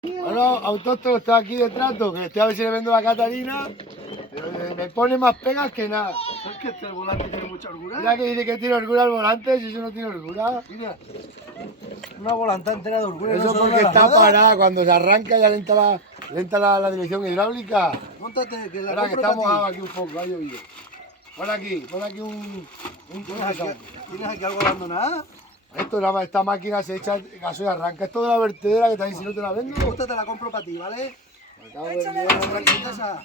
Bueno, autóctono, estoy aquí de trato, que estoy a ver si le vendo la Catalina, pero me pone más pegas que nada. ¿Sabes que este volante tiene mucha holgura? Mira que dice que tiene holgura el volante, si eso no tiene holgura. Mira, una volante entera de holgura. Eso porque está parada, cuando se arranca ya lenta la dirección hidráulica. Móntate, que la Ahora que compro está mojado para ti. aquí un poco, ha llovido. Pon aquí un ¿Tienes aquí algo abandonado? Esta máquina se echa gasoil y arranca. Esto de la vertedera que está ahí, si no te la vendo. Esta te la compro para ti, ¿vale? Me cago en Dios. Arranquita esa.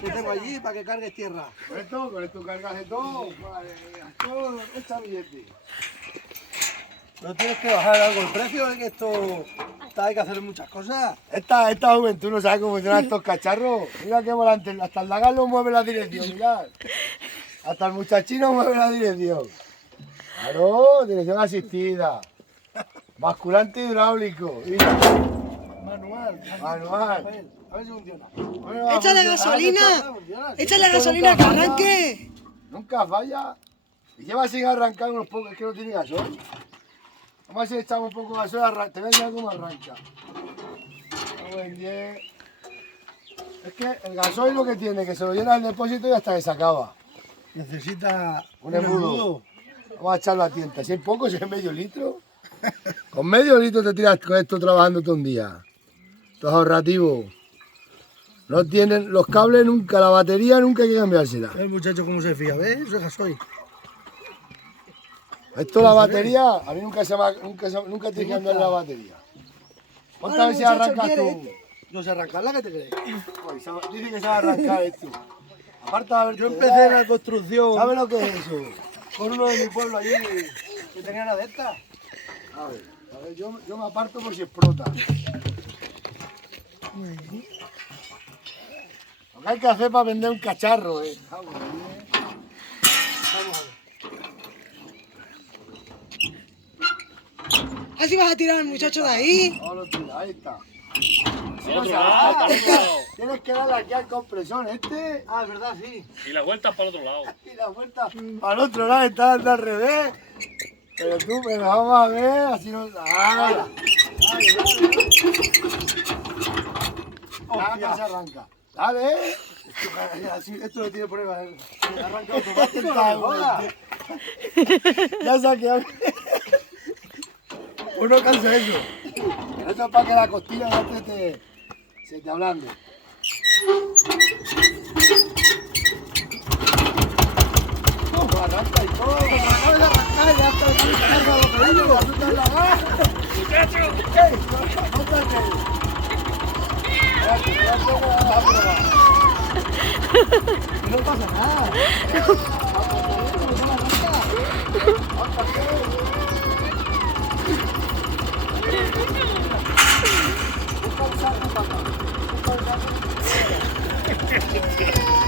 Que tengo allí para que cargues tierra. Con esto cargas de todo. Vale, todo echa billete. No tienes que bajar algo el precio, que esto hay que hacer muchas cosas. Esta juventud no sabe cómo funcionan estos cacharros. Mira qué volante, hasta el Dagal lo mueve la dirección, mirad. Hasta el muchachino mueve la dirección. Claro, dirección asistida. Basculante hidráulico. Mira. Manual. Manual. A ver si funciona. Bueno, ¡Échale gasolina! ¡Échale gasolina que arranque! Nunca falla. Y lleva sin arrancar unos pocos, es que no tiene gasoil. Vamos a ver si le echamos un poco de gasoil, te voy a enseñar cómo arranca. Vamos en 10. Es que el gasoil lo que tiene, que se lo llena el depósito y hasta que se acaba. Necesita Un embudo. Vamos a echarlo a tienta. Si hay poco, si es medio litro. Con medio litro te tiras con esto trabajando todo un día. Esto es ahorrativo. No tienen los cables nunca, la batería nunca hay que cambiársela. el muchacho cómo se fía, ¿ves? Eso es gasoil. Esto la batería, a mí nunca tienes que cambiar la batería. Ponte a ver si arrancas tú. No se arrancarla, ¿qué te crees? Dice que se va a arrancar esto. Aparte de haber Yo empecé la construcción. ¿Sabes lo que es eso? Con uno de mi pueblo allí que tenía una de estas. A ver, yo me aparto por si explota. Lo que hay que hacer para vender un cacharro, Vamos a ver. Así vas a tirar al muchacho de ahí. Ahí está. Si no se arranca, tienes que darle aquí al compresor este Ah, es verdad, sí. Y la vuelta para el otro lado. y la vuelta al otro lado, está dando al revés. Pero vamos a ver, así no. ¡Ah! Ya se arranca. Dale. Esto no tiene prueba. Arranca automático. Ya se ha quedado. Uno cansa eso. Esto es para que la costilla no se te ablande. No, arranca y todo. Acabas de arrancar y ya está el lo que digo. Azúcar la gana. No pasa nada.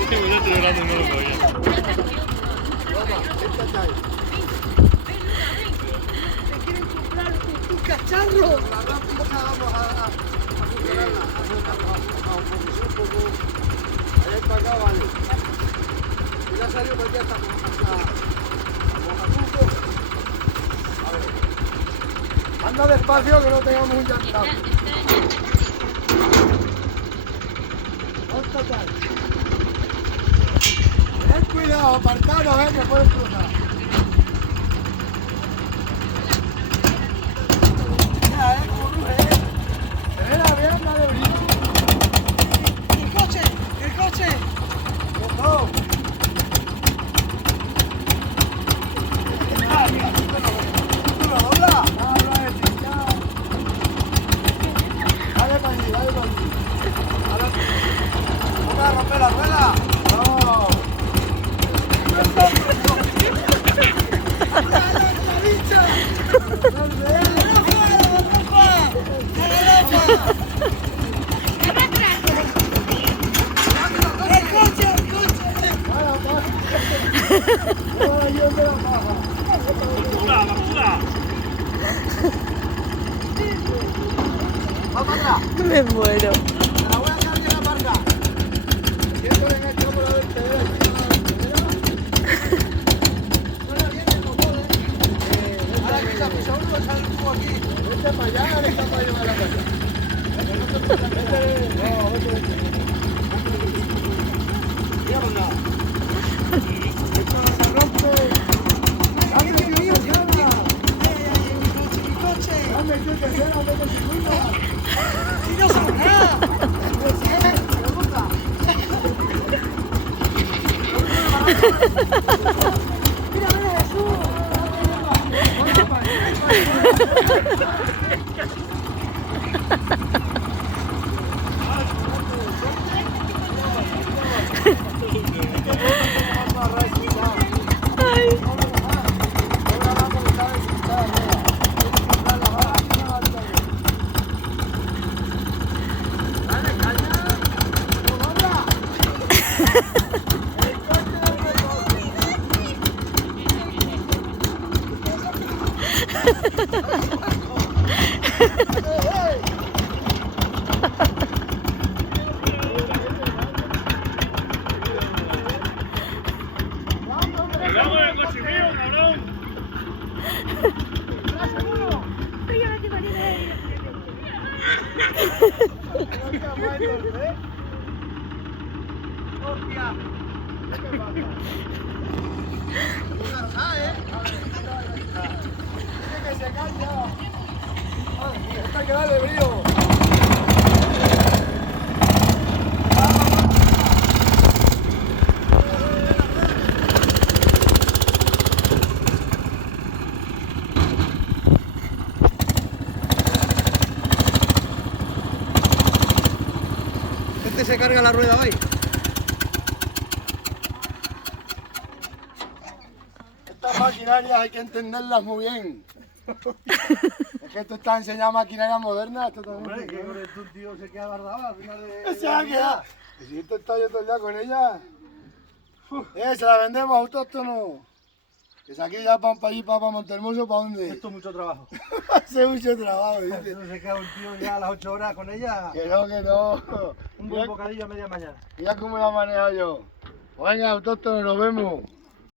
Este muchacho llorando no lo podía. ¡Un cacharro! Ahí para acá, vale. Ya salió porque ya estamos a ver. Anda despacio que no tengamos un llantado. Ten cuidado, apartaros, que pueden cruzar. Ve la vianda de brillo. ¡El coche! ¡El coche! Dale para allí, dale para allí. ¡Vamos a romper la rueda! No. ¡El coche! ¡El coche! ¡Basura, basura! ¡Vamos para atrás! Me muero. ¡Te la voy a echar bien la marca! Ahora que se ha pisado uno, sale el tubo aquí. Vete para allá, que está para llevar la casa. Cuidado con el coche mío, cabrón. Esta que dale brío. Este se carga la rueda hoy. Estas maquinarias hay que entenderlas muy bien. Es que esto está enseñando maquinaria moderna. Esto también. Hombre, que con esto un tío se queda guardado al final de... Se va a quedar. Y si esto está yo todo el día con ella. Se la vendemos autóctono. Que se aquí ya para allí, para Montehermoso, ¿para dónde? Esto es mucho trabajo. Hace mucho trabajo, dice. Eso se queda un tío ya a las 8 horas con ella. Que no, que no. Un buen bocadillo a media mañana. Mira cómo la manejo yo. Venga, autóctono, nos vemos.